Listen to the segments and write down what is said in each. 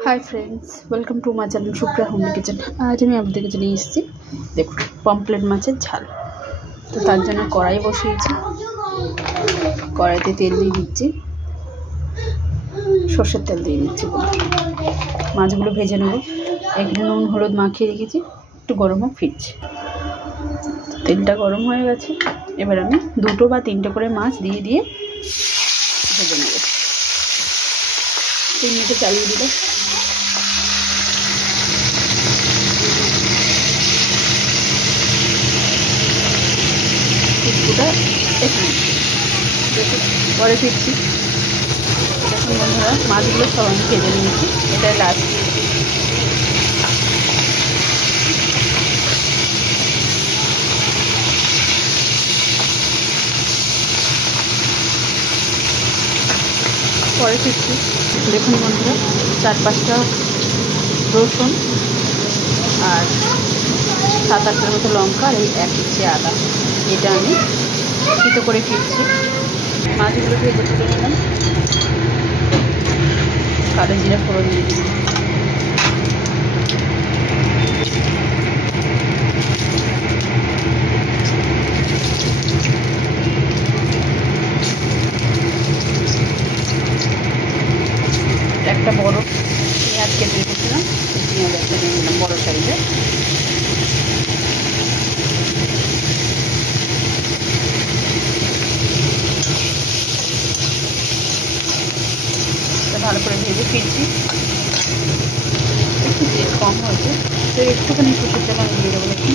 Hi friends, welcome to my channel Supriya home kitchen. आज मैं आपके किचने एसेছি देखो पमफ्लेट माছের ঝাল। তো তার জন্য কড়াই বসিয়েছি, কড়াইতে তেল দিয়ে দিচ্ছি, সরষের তেল দিয়ে দিচ্ছি। মাছগুলো ভেজে নেব। এখানে নুন হলুদ মাখিয়ে রেখেছি, একটু গরম হোক ফিরছি। তেলটা গরম হয়ে গেছে, এবার আমি দুটো বা তিনটে করে মাছ দিয়ে দিয়ে ভেজে নেব। 3 মিনিটে চালিয়ে দিলে কিছুটা এখানে পরে ফিরছি। দেখুন বন্ধুরা, মাছগুলো সব আমি ভেজে নিয়েছি, এটা লাস্ট। পরে ফিরছি। দেখুন বন্ধুরা, 4-5টা রসুন আর 7-8টার মতো লঙ্কা আর এই 1 ইঞ্চি আদা, এটা আমি চিতো করে ফিরছি। মাছগুলো ভেজে তুলে নিলাম, কালো জিরা ফোড়ন দিয়ে দিচ্ছি। একটা বড় পেঁয়াজ কেটে রেখেছিলাম, পেঁয়াজ একটা দিয়ে নিলাম বড় সাইজে। ভালো করে ভেজে ফিরছি। একটু তেল কম হয়েছে, তো একটুখানি সরষের তেল আমি দিয়ে দেবো। দেখুন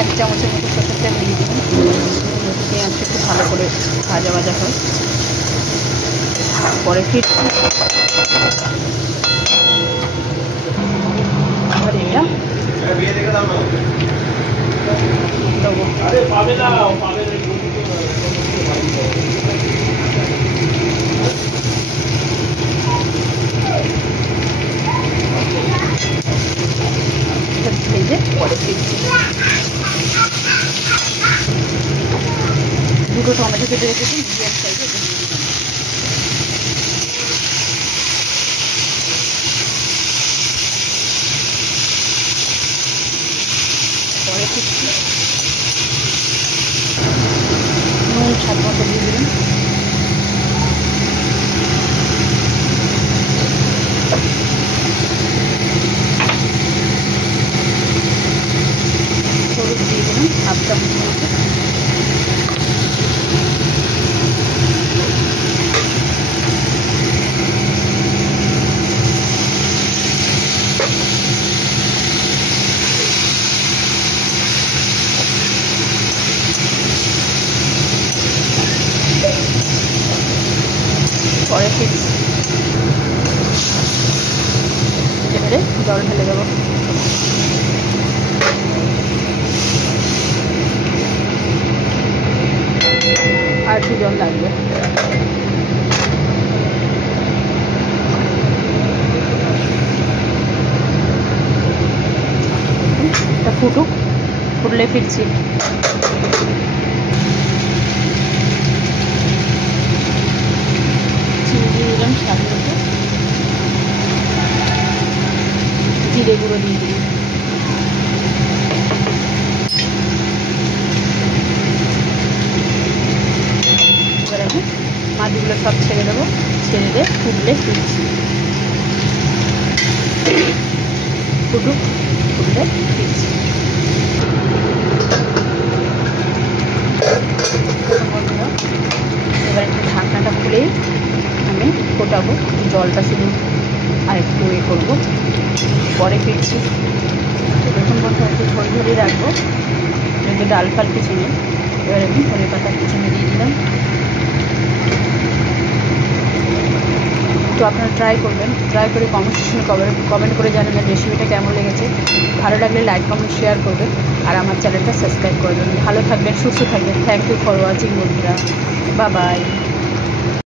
1 চামচের মতো সরষের তেল দিয়ে দেবেন। পেঁয়াজটা একটু ভালো করে ভাজা ভাজা হয়। পরে ফিরছি। আবার এটা ভেজে পরে ফিরছি। দুটো টমেটো কেটে রেখেছি মিডিয়াম সাইজে, পরে ফিরছি। নুন স্বাদ মতো দিয়ে দিলাম। হলুদ দিয়ে দিলাম 1/2 চামচ মতো। পরে ফিরছি। এবারে জল ঢেলে দেবো। আর একটু জল লাগবে। এটা ফুটুক, ফুটলে ফিরছি। চিনি দিয়ে দিলাম স্বাদ মতো, জিরে গুঁড়ো দিয়ে দিলাম। এবার আমি মাছগুলো সব ছেড়ে দেবো, ছেড়ে দিয়ে ফুটলে ফিরছি। ফুটুক, ফুটলে ফিরছি। এবার একটু ঢাকনাটা খুলেই আমি ফোটাবো, জলটা শুধু আর একটু করবো, পরে ফিরছি। দেখুন বন্ধু, একটু ঝোল ঝোলই রাখবো, যেহেতু ডাল ফাল কিছু নেই। এবার আমি ধনে পাতা কুচিয়ে দিয়ে দিলাম। তো আপনারা ট্রাই করবেন, ট্রাই করে কমেন্ট করে জানাবেন রেসিপিটা কেমন লেগেছে। ভালো লাগলে লাইক কমেন্ট শেয়ার করবেন, আর আমার চ্যানেলটা সাবস্ক্রাইব করবেন। ভালো থাকবেন, সুস্থ থাকবেন। থ্যাংক ইউ ফর ওয়াচিং বন্ধুরা, বাই বাই।